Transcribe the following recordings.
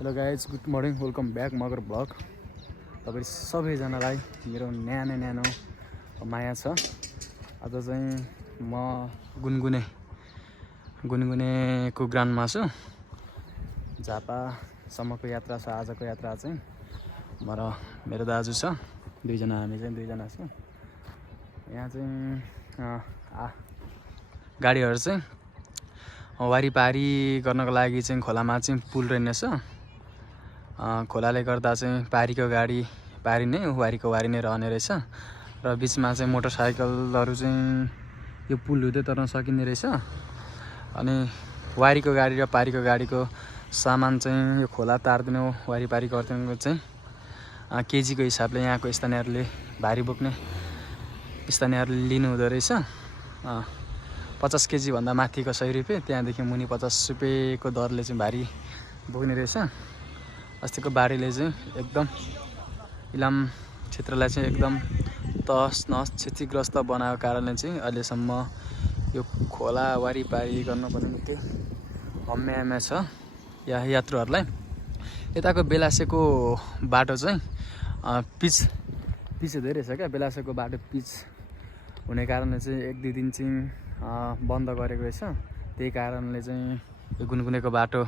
Hello guys, good morning, welcome back Magar blog. तपाईँ सबैजनालाई मेरो न्यानो माया छ। आज चाहिँ म गुनगुनेको ग्राउन्डमा छु। झापासम्मको यात्रा छ आजको यात्रा चाहिँ। म र मेरो दाजु छ, हामी चाहिँ दुईजना छौँ। यहाँ चाहिँ गाडीहरू चाहिँ वारिपारी गर्नको लागि चाहिँ खोलामा चाहिँ पुल रहेछ। खोलाले गर्दा चाहिँ पारीको गाडी पारी नै वारीको वारी नै रहने रहेछ र बिचमा चाहिँ मोटरसाइकलहरू चाहिँ यो पुल हुँदै तर्न सकिने रहेछ। अनि वारीको गाडी र पारीको गाडीको सामान चाहिँ यो खोला तार्दिनु वारिपारी गरिदिनुको चाहिँ केजीको हिसाबले यहाँको स्थानीयहरूले भारी बोक्ने स्थानीयहरूले लिनु हुँदो रहेछ। 50 केजी भन्दा माथिको 100 रुपियाँ, त्यहाँदेखि मुनि 50 रुपियाँको दरले चाहिँ भारी बोक्ने रहेछ। अस्तिको बाढीले चाहिँ एकदम इलाम क्षेत्रलाई चाहिँ एकदम तहस नहस क्षतिग्रस्त बनाएको कारणले चाहिँ अहिलेसम्म यो खोला वारिपारी गर्नुपर्ने निकै हम्म्याम्या छ यात्रुहरूलाई। यताको बेलासेको बाटो चाहिँ पिच धेरै छ क्या। बेलासेको बाटो पिच हुने कारणले चाहिँ 1-2 दिन चाहिँ बन्द गरेको रहेछ। त्यही कारणले चाहिँ यो गुनगुनेको बाटो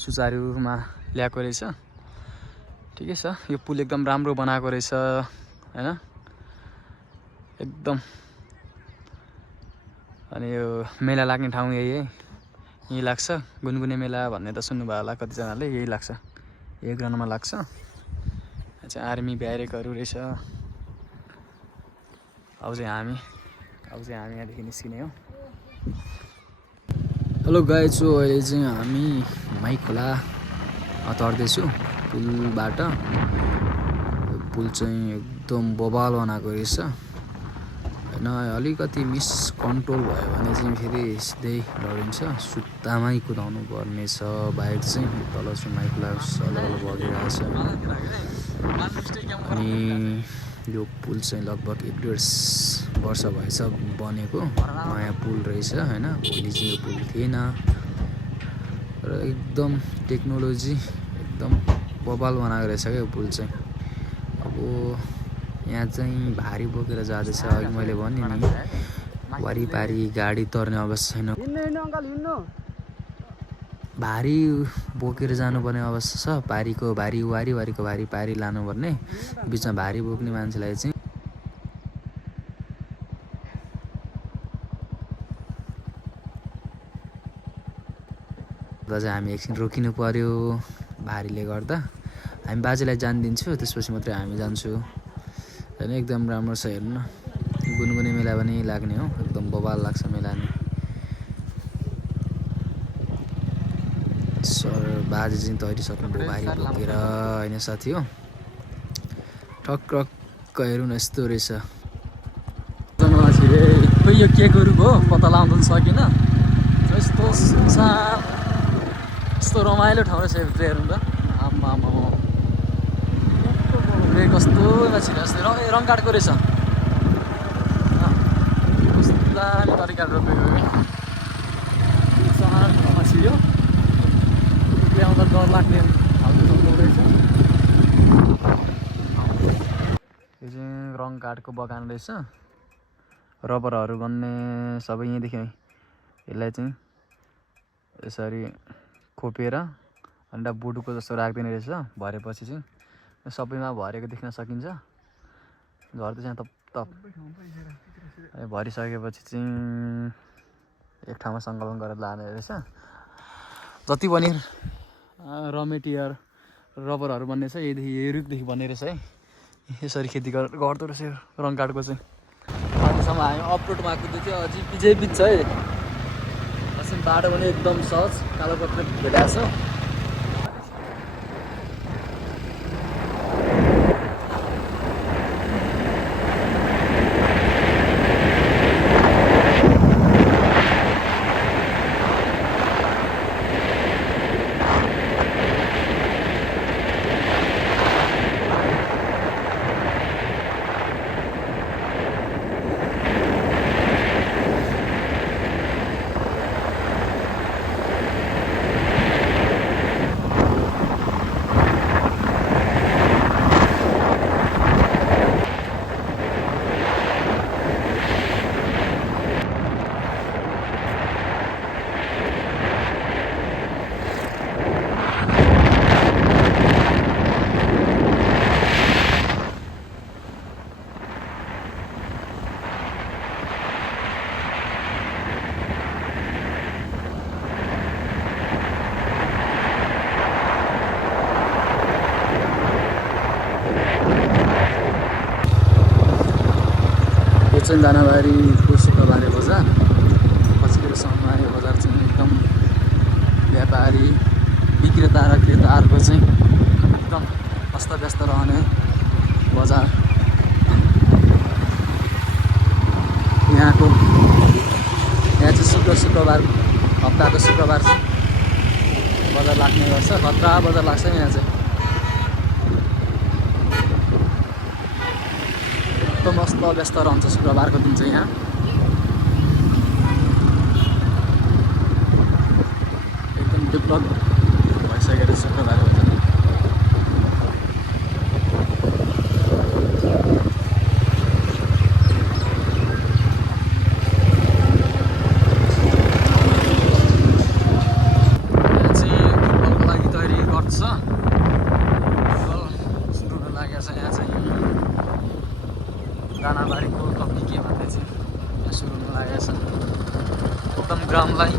सुचारुमा ल्याएको रहेछ। ठिकै छ, यो पुल एकदम राम्रो बनाएको रहेछ हैन, एकदम। अनि यो मेला लाग्ने ठाउँ यही लाग्छ। गुनगुने मेला भन्ने त सुन्नुभयो होला कतिजनाले, यही लाग्छ, यही ग्राउन्डमा लाग्छ। यहाँ चाहिँ आर्मी ब्यारेकहरू रहेछ। अब चाहिँ हामी यहाँदेखि निस्किने हो। हेलो गाइज, अहिले चाहिँ हामी माइ खोला तर्दैछु पुलबाट। पुल चाहिँ एकदम बबाल बनाएको रहेछ होइन। अलिकति मिसकन्ट्रोल भयो भने चाहिँ फेरि सिधै लडिन्छ। सुत्तामै कुदाउनु पर्ने छ। बाइक चाहिँ तल चाहिँ माइ खोला सलल बगिरहेछ। अनि यो पुल चाहिँ लगभग 1-1.5 वर्ष भएछ बनेको। नयाँ पुल रहेछ होइन। पहिले चाहिँ यो पुल थिएन र एकदम टेक्नोलोजी एकदम बबाल बनाएको रहेछ क्या यो पुल चाहिँ। अब यहाँ चाहिँ भारी बोकेर जाँदैछ। अघि मैले भने नि वारिपारी गाडी तर्ने अवस्था छैन। भारी बोकेर जानुपर्ने अवस्था छ। पारीको भारी वारीको भारी पारी लानुपर्ने, बिचमा भारी बोक्ने मान्छेलाई चाहिँ हामी एकछिन रोकिनु पर्यो भारीले गर्दा। हामी बाजेलाई जान दिन्छु, त्यसपछि मात्रै हामी जान्छु होइन। एकदम राम्रो छ, हेर्नु न। गुनगुने मेला पनि लाग्ने हो, एकदम बबाल लाग्छ मेला नि। सर बाजे चाहिँ तैरिसक्नुभयो भारी बोकेर होइन साथी हो। ठक्क हेर्नु न, यस्तो रहेछ। खोइ यो के गरौँ हो, पत्ता लगाउन सकिनँ। यस्तो सुनसान, यस्तो रमाइलो ठाउँ रहेछ भित्र। हेर्नु त, आम्मा कस्तो मान्छे जस्तो रङ काटको रहेछ। कस्तो दामी तरिकाले रोपेको ठाउँमा छिर्यो। ल्याउँदा डर लाग्ने खालको ठाउँ रहेछ। यो चाहिँ रङ काठको बगान रहेछ। रबरहरू बन्ने सबै यहीँदेखि यसलाई चाहिँ यसरी खोपेर अन्डा बुटुको जस्तो राख्दिने रहेछ। भरेपछि चाहिँ सबैमा भरेको देख्न सकिन्छ। झर्दै चाहिँ तप भरिसकेपछि चाहिँ एक ठाउँमा सङ्कलन गरेर लाने रहेछ। जति पनि र मेटेरियल रबरहरू बन्ने छ यही रुखदेखि बन्ने रहेछ है। यसरी खेती गर्दो रहेछ रङ काठको चाहिँ। अहिलेसम्म हामी अपरोडमा कुद्दै थियो, अझै बिच छ है। बाटो पनि एकदम सहज, कालो पत्र भेटाएको छ। चाहिँ दानाबारीको शुक्रबारे बजार। पछिल्लो समयमा यो बजार चाहिँ एकदम व्यापारी विक्रेता र क्रेताहरूको चाहिँ एकदम अस्तव्यस्त रहने बजार। यहाँ चाहिँ शुक्रबार हप्ताको शुक्रबार चाहिँ बजार लाग्ने गर्छ। खतरा बजार लाग्छ यहाँ चाहिँ एकदम अस्तव्यस्त रहन्छ शुक्रबारको दिन चाहिँ यहाँ। एकदम डेभलप भइसकेको शुक्रबारको दिन। दानाबारीको कपी के भन्ने चाहिँ यहाँ सुरु हुन लागेको छ। एकदम ग्राउन्डलाई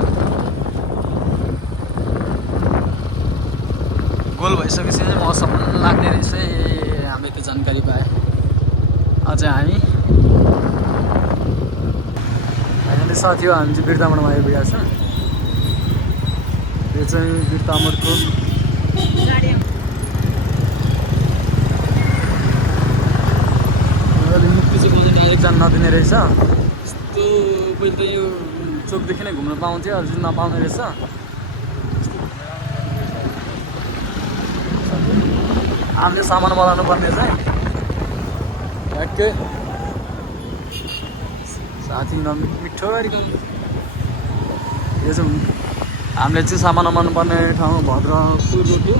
गोल भइसकेपछि चाहिँ मौसम लाग्ने रहेछ। हामीले त्यो जानकारी पाएँ। अझै हामीले साथी हो, हामी चाहिँ बिर्तामोडमा आइपुगेको छ। यो चाहिँ बिर्तामोडको डाइरेक्ट जान नदिने रहेछ। यस्तो पहिले त यो चोकदेखि नै घुम्न पाउँथ्यो, अझै नपाउने रहेछ। हामीले सामान बनाउनु पर्ने चाहिँ ठ्याक्कै साथी मिठो गरिकन यो चाहिँ हामीले चाहिँ सामान बनाउनु पर्ने ठाउँ भद्रपुर रोड हो।